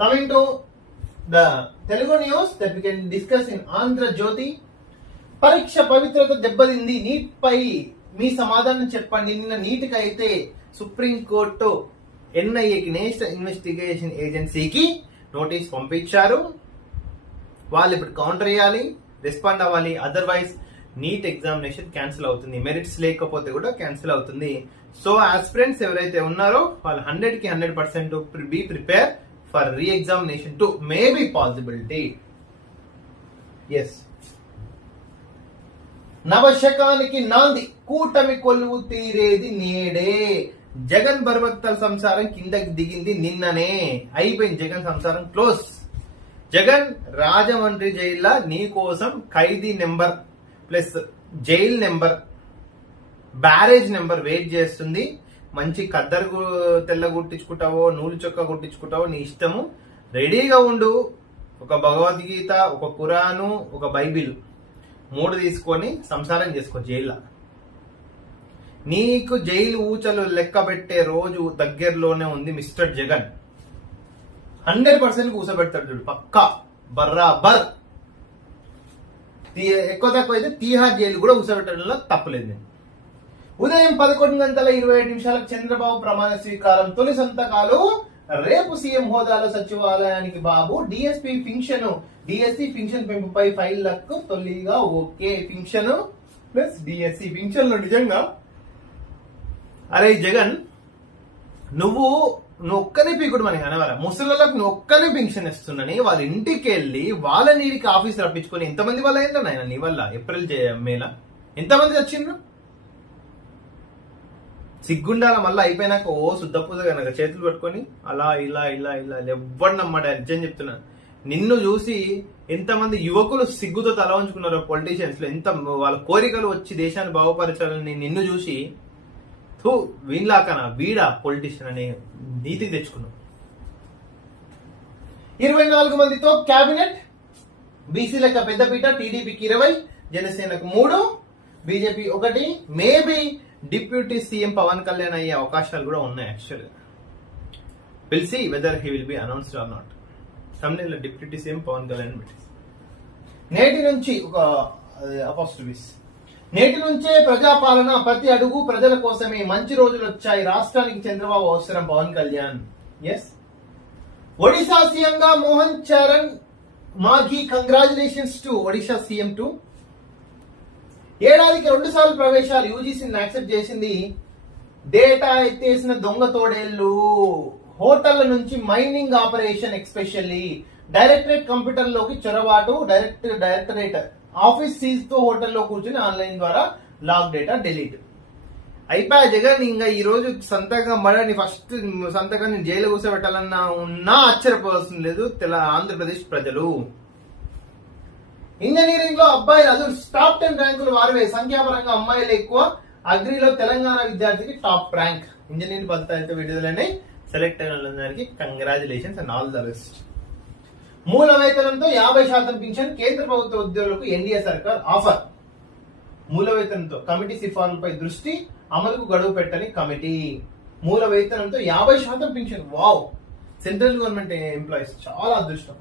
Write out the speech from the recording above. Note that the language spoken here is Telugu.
Coming to the Telugu news that we can discuss in Andhra Jyoti. పరీక్ష పవిత్రత దెబ్బతింది. నీట్ పై మీ సమాధానం చెప్పండి. నిన్న నీట్ కి అయితే సుప్రీంకోర్టు ఎన్ఐఏకి నేషనల్ ఇన్వెస్టిగేషన్ ఏజెన్సీకి నోటీస్ పంపించారు. వాళ్ళు ఇప్పుడు కౌంటర్ చేయాలి, రెస్పాండ్ అవ్వాలి. అదర్వైజ్ నీట్ ఎగ్జామినేషన్ క్యాన్సిల్ అవుతుంది. మెరిట్స్ లేకపోతే కూడా క్యాన్సిల్ అవుతుంది. సో ఆస్పిరెంట్స్ ఎవరైతే ఉన్నారో వాళ్ళు 100కి 100% be prepare for re examination to maybe possibility. Yes, నవశకానికి నాంది, కూటమి కొలువు తీరేది నేడే. జగన్ బర్బత్తల సంసారం కిందకి దిగింది నిన్ననే. అయిపోయింది జగన్ సంసారం, క్లోజ్. జగన్ రాజమండ్రి జైల్లో నీ కోసం ఖైదీ number plus jail number, barrack number wait చేస్తుంది. మంచి కద్దరు తెల్ల గుట్టించుకుంటావో నూలు చొక్క గుట్టించుకుంటావో నీ ఇష్టము. రెడీగా ఉండు. ఒక భగవద్గీత, ఒక ఖురాను, ఒక బైబిల్ 3 తీసుకొని సంసారం చేసుకో జైల్లో. నీకు జైలు ఊచలు లెక్క పెట్టే రోజు దగ్గరలోనే ఉంది మిస్టర్ జగన్. 100% కూసబెడతాడు చూడు, పక్కా బర్రాబర్. ఎక్కువ తక్కువ అయితే తీహార్ జైలు కూడా కూసబెట్టడంలో తప్పలేదు. ఉదయం 11:27 చంద్రబాబు ప్రమాణ స్వీకారం. తొలి సంతకాలు రేపు సీఎం హోదాలో సచివాలయానికి బాబు. డిఎస్పీ పింఛన్ పెంపుపై ఫైళ్లకు తొలిగా ఓకే. పింఛను ప్లస్ డిఎస్సి పింఛన్లు నిజంగా. అరే జగన్, నువ్వు ఒక్కనే పీకుడు మనకి అనవరా. ముసలిలకు నువ్వు ఒక్కనే పింఛన్ ఇస్తున్నాని వాళ్ళ ఇంటికి వెళ్ళి వాళ్ళ నీటికి ఆఫీస్ రప్పించుకొని ఎంతమంది వల్ల అయిందా ఆయన నీ వల్ల? ఏప్రిల్ మేలా ఎంతమంది వచ్చిండ్రు? సిగ్గుండాల మళ్ళీ అయిపోయినాక ఓ శుద్ధపూజ కనుక చేతులు పట్టుకొని అలా ఇలా ఇలా ఇలా ఎవ్వడు నమ్మడా. నిజం చెప్తున్నా, నిన్ను చూసి ఎంతమంది యువకులు సిగ్గుతో తల ఉంచుకున్నారు పొలిటీషియన్స్ లో. ఎంత వాళ్ళ కోరికలు వచ్చి దేశాన్ని బాగుపరచాలని నిన్ను చూసి వీళ్ళకనా వీడా పొలిటీషియన్ అనే నీతి తెచ్చుకున్నావు. 24 మందితో కేబినెట్. బీసీలకు పెద్దపీట. టీడీపీకి 20, జనసేనకు 3, BJP 1. Maybe deputy CM Pawan Kalyan అయ్యే అవకాశాలు కూడా ఉన్నాయి. యాక్చువల్గా will see whether he will be announced or not. తమిళ డిప్యూటీ సీఎం పవన్ కళ్యాణ్ పెట్టేసి నేటి నుంచి ఒక అపాస్ట్రఫీస్. నేటి నుంచే ప్రజాపాలన, ప్రతి అడుగు ప్రజల కోసమే. మంచి రోజులు వచ్చాయి, రాష్ట్రానికి చంద్రబాబు అవసరం. పవన్ కళ్యాణ్. ఎస్, ఒడిశా సీఎం గా Mohan Charan Maghi. Congratulations to Odisha CM to. ఏడాదికి 2 సార్లు ప్రవేశాలు. యూజీసీని యాక్సెప్ట్ చేసింది. డేటా ఎత్తేసిన దొంగ తోడేళ్లు. హోటళ్ల నుంచి mining operation, especially directorate computer లోకి చొరబాటు. డైరెక్టరేట్ ఆఫీస్ సీజ్ తో హోటల్లో కూర్చుని ఆన్లైన్ ద్వారా లాగ్ డేటా డిలీట్. అయిపోయా జగన్. ఇంకా ఈ రోజు సంతకం పడని ఫస్ట్ సంతకం నేను జైలు కూర్చోబెట్టాలన్నా ఉన్నా ఆశ్చర్యపోవాల్సిన లేదు ఆంధ్రప్రదేశ్ ప్రజలు. ఇంజనీరింగ్ లో అబ్బాయిలు అదు టాప్ 10 ర్యాంకులు వారివే. సంఖ్యాపరంగా అమ్మాయిలు ఎక్కువ. అగ్రిలో తెలంగాణ విద్యార్థికి టాప్ ర్యాంక్. ఇంజనీరింగ్ ఫలితాలతో విడుదలనే సెలెక్ట్ అయిన వాళ్ళందరికీ congratulations and all the best. మూల వేతనంతో 50% పింఛన్. కేంద్ర ప్రభుత్వ ఉద్యోగులకు ఎన్డీఏ సర్కార్ ఆఫర్. మూల వేతనంతో కమిటీ సిఫార్సులపై దృష్టి. అమలుకు గడువు పెట్టని కమిటీ. మూల వేతనంతో 50% pension. Wow, central government employees చాలా అదృష్టం.